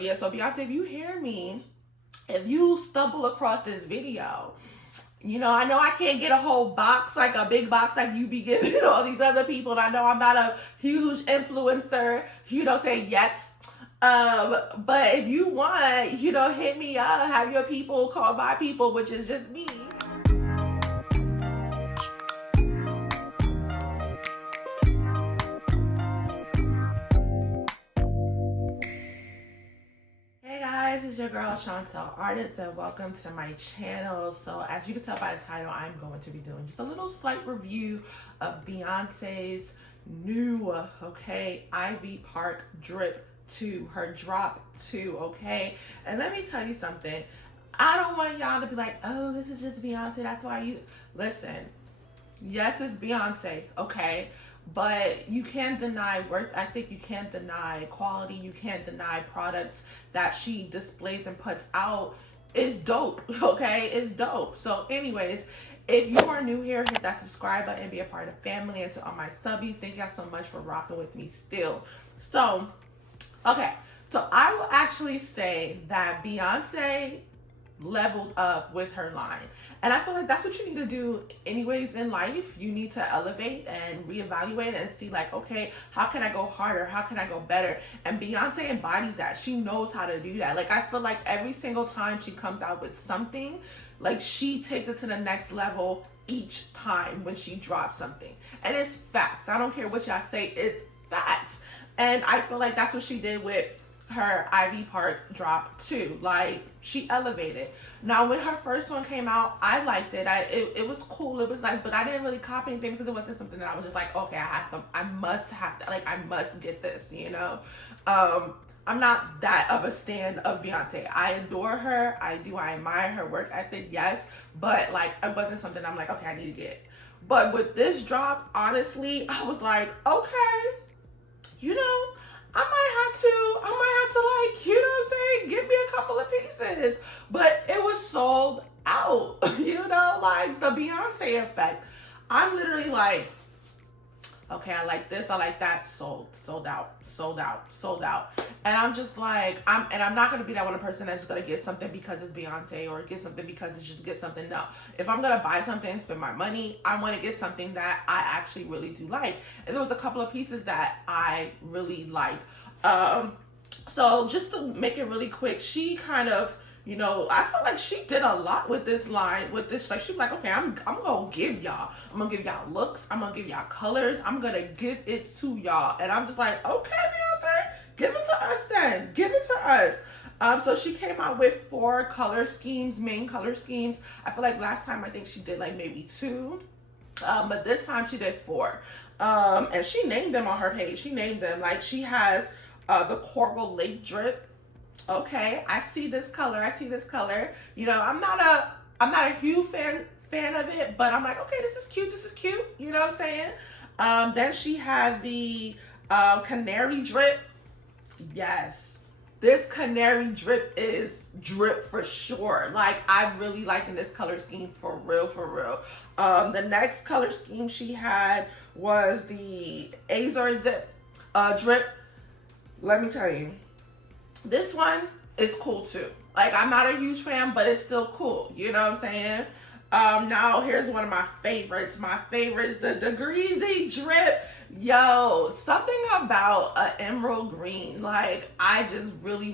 Yeah, so Beyonce, if you hear me, if you stumble across this video, I know I can't get a whole box, like a big box like you be giving all these other people. And I know I'm not a huge influencer, say yet. But if you want, hit me up, have your people call my people, which is just me. This is your girl Chantel Artist, and welcome to my channel. So as you can tell by the title, I'm going to be doing just a little slight review of Beyonce's new Ivy Park Drip 2, her drop 2. And let me tell you something, I don't want y'all to be like, oh, this is just Beyonce, that's why you listen. Yes, it's Beyonce, but you can't deny work ethic, you can't deny quality, you can't deny products that she displays and puts out. Is dope, it's dope. So anyways, if you are new here, hit that subscribe button and be a part of the family. And to all my subbies, thank y'all so much for rocking with me still. So I will actually say that Beyonce leveled up with her line, and I feel like that's what you need to do anyways in life. You need to elevate and reevaluate and see like, okay, how can I go harder, how can I go better? And Beyonce embodies that. She knows how to do that. Like, I feel like every single time she comes out with something, like, she takes it to the next level each time when she drops something. And it's facts. I don't care what y'all say, it's facts. And I feel like that's what she did with her Ivy Park drop 2. Like, she elevated. Now, when her first one came out, I liked it. It was cool. It was like, but I didn't really copy anything because it wasn't something that I was just like, okay, I must get this, I'm not that of a stan of Beyonce. I adore her. I admire her work ethic, yes, but like, it wasn't something I'm like, okay, I need to get. But with this drop, honestly, I was like, okay, I might have to like, what I'm saying, give me a couple of pieces. But it was sold out, like the Beyonce effect. I'm literally like, okay, I like this, I like that, sold out. And I'm just like, I'm not gonna be that one person that's gonna get something because it's Beyonce or get something because it's just get something. No. If I'm gonna buy something and spend my money, I wanna get something that I actually really do like. And there was a couple of pieces that I really like. So just to make it really quick, she kind of, I feel like she did a lot with this line, with this, like, she's like, okay, I'm gonna give y'all looks, I'm gonna give y'all colors, I'm gonna give it to y'all. And I'm just like, okay, Beyonce, give it to us then, give it to us. So she came out with 4 color schemes, main color schemes. I feel like last time, I think she did like maybe 2, but this time she did 4. And she named them on her page. She named them, like, she has the Coral Lake Drip. Okay, I see this color. I'm not a huge fan of it, but I'm like, okay, this is cute. You know what I'm saying? Then she had the Canary Drip. Yes, this Canary Drip is drip for sure. Like, I'm really liking this color scheme for real. The next color scheme she had was the Azor Zip Drip. Let me tell you, this one is cool too. Like, I'm not a huge fan, but it's still cool. You know what I'm saying? Now here's one of my favorites. The Degreasy Drip. Yo, something about an emerald green, like, I just really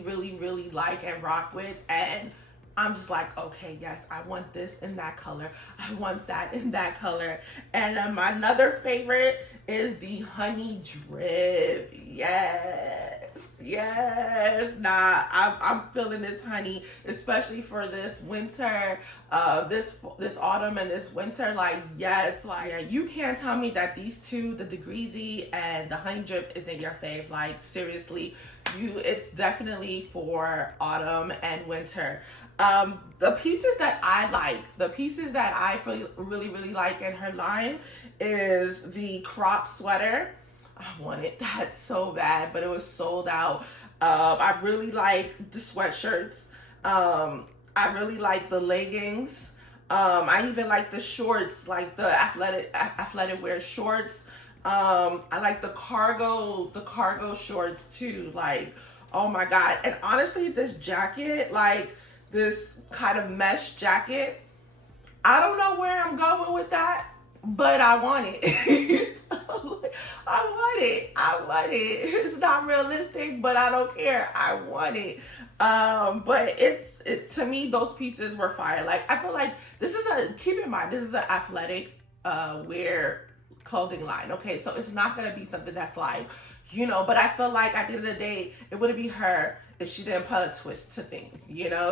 like and rock with. And I'm just like, okay, yes, I want this in that color. I want that in that color. And my another favorite is the Honey Drip. Yes. Nah, I'm feeling this honey, especially for this winter, this autumn and this winter. Like, yes, like, yeah, you can't tell me that these two, the Degreasy and the Honey Drip, isn't your fave. Like, seriously, it's definitely for autumn and winter. The pieces that I really like in her line is the crop sweater. I wanted that so bad, but it was sold out. I really like the sweatshirts. I really like the leggings. I even like the shorts, like the athletic wear shorts. I like the cargo shorts too. Like, Oh my God. And honestly, this jacket, like this kind of mesh jacket, I don't know where I'm going with that, but I want it. I want it. I want it. It's not realistic, but I don't care. I want it. But to me, those pieces were fire. Like, I feel like keep in mind, this is an athletic wear clothing line. Okay, so it's not gonna be something that's like, but I feel like at the end of the day, it wouldn't be her if she didn't put a twist to things,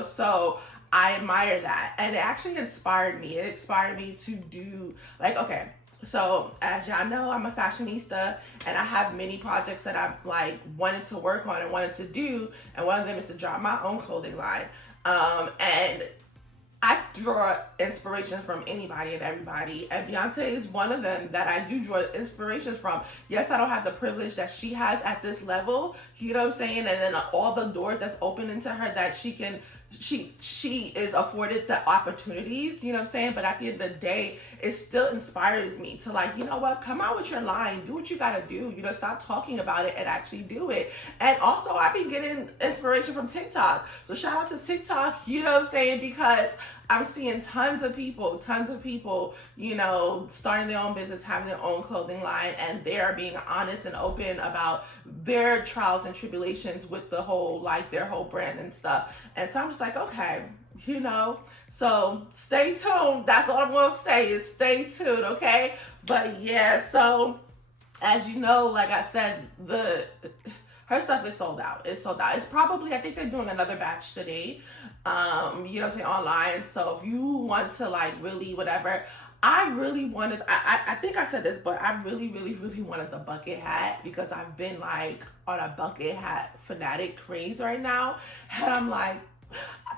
So I admire that. And it actually inspired me. It inspired me to do, like, okay, so as y'all know, I'm a fashionista and I have many projects that I've like wanted to work on and wanted to do. And one of them is to drop my own clothing line. And I draw inspiration from anybody and everybody, and Beyonce is one of them that I do draw inspiration from. Yes, I don't have the privilege that she has at this level, you know what I'm saying? And then all the doors that's open into her that she is afforded the opportunities, you know what I'm saying? But at the end of the day, it still inspires me to, like, you know what, come out with your line, do what you gotta do, stop talking about it and actually do it. And also, I've been getting inspiration from TikTok. So shout out to TikTok, you know what I'm saying? Because I'm seeing tons of people, starting their own business, having their own clothing line, and they're being honest and open about their trials and tribulations with the whole, like, their whole brand and stuff. And so I'm just like, okay, so stay tuned. That's all I'm going to say is stay tuned, okay? But yeah, so as you know, like I said, her stuff is sold out. It's sold out. It's probably, I think they're doing another batch today, online. So if you want to, like, really whatever, I really wanted, I think I said this, but I really, really, really wanted the bucket hat because I've been, like, on a bucket hat fanatic craze right now. And I'm like,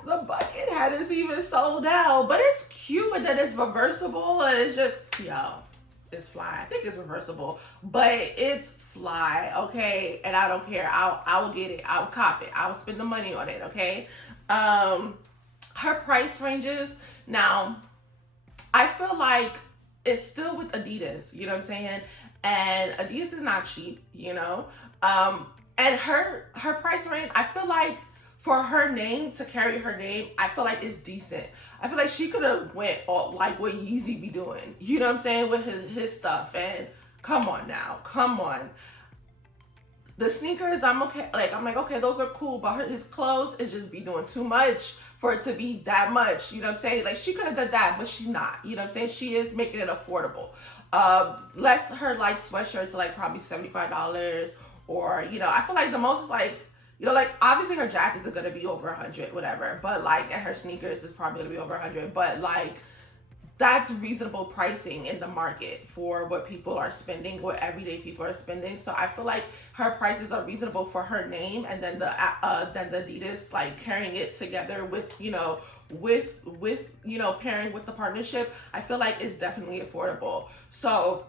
the bucket hat is even sold out, but it's cute, but then it's reversible and it's just, it's fly. I think it's reversible, but it's fly, okay? And I don't care. I will get it. I'll cop it. I will spend the money on it, okay? Her price ranges, now, I feel like it's still with Adidas, you know what I'm saying? And Adidas is not cheap, and her price range, I feel like for her name, to carry her name, I feel like it's decent. I feel like she could have went all, like, what Yeezy be doing, you know what I'm saying, with his stuff. And come on now, come on. The sneakers, I'm okay. Like, I'm like, okay, those are cool, but his clothes is just be doing too much for it to be that much, you know what I'm saying? Like, she could have done that, but she's not, you know what I'm saying? She is making it affordable. Less her, like, sweatshirts are, like, probably $75, or, I feel like the most is, like, like, obviously her jackets are going to be over 100, whatever. But, like, and her sneakers is probably going to be over 100. But, like, that's reasonable pricing in the market for what people are spending, what everyday people are spending. So I feel like her prices are reasonable for her name. And then the Adidas, like, carrying it together with, pairing with the partnership, I feel like it's definitely affordable. So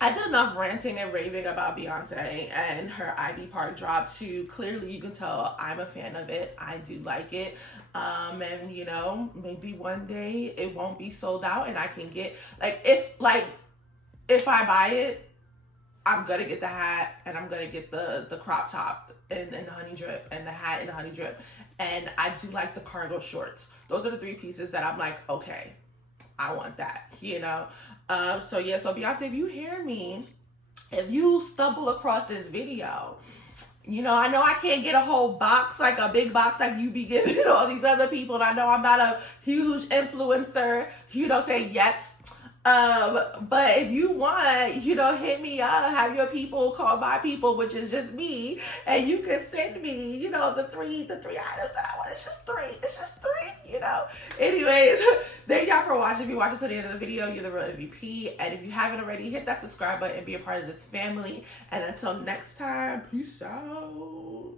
I did enough ranting and raving about Beyonce and her Ivy Park drop to clearly you can tell I'm a fan of it. I do like it. And maybe one day it won't be sold out and I can get, if I buy it, I'm gonna get the hat and I'm gonna get the crop top and the honey drip and the hat and the honey drip. And I do like the cargo shorts. Those are the three pieces that I'm like, okay, I want that, So yeah, so Beyonce, if you hear me, if you stumble across this video, I know I can't get a whole box, like a big box like you be giving all these other people. And I know I'm not a huge influencer, yet. But if you want, hit me up, have your people call my people, which is just me, and you can send me, the three items that I want. It's just three. Anyways, thank y'all for watching. If you watch to the end of the video, you're the real MVP. And if you haven't already, hit that subscribe button and be a part of this family. And until next time, peace out.